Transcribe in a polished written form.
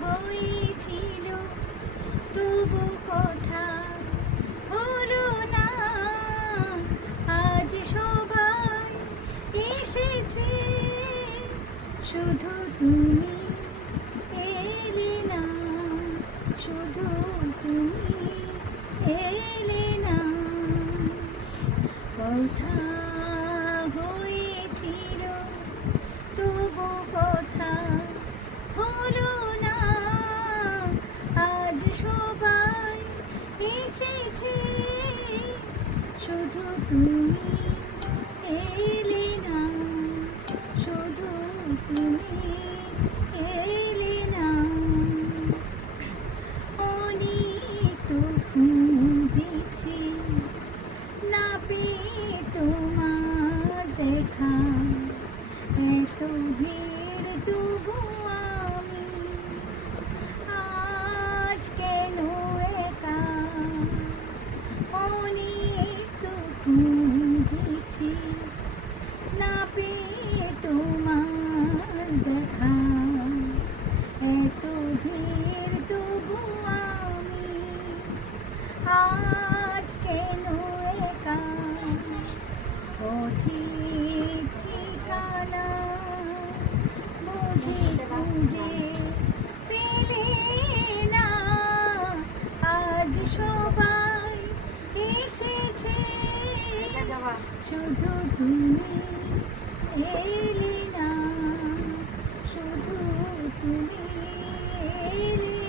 হয়েছিল তবু কথা হলো না। আজ সবাই এসেছে, শুধু তুমি এলে না, শুধু তুমি এলে না। কথা হয়েছিল তবু কথা হলো না। আজ সবাই এসেছে, শুধু তুমি এলে না, শুধু তুমি এলে না। অনেক তো খুঁজেছি, না পেয়ে তোমার দেখা। এত ভিড় তবু আমি আজ কেন একা। অনেক তো খুঁজেছি, না পেয়ে তোমার দেখা। এত ভিড় তবু আমি আজ কেন একা। পথের ঠিকানা বুঝে খুঁজে পেলে না। আজ সবাই এসেছে, শুধু তুমি এলে না, শুধু তুমি এলে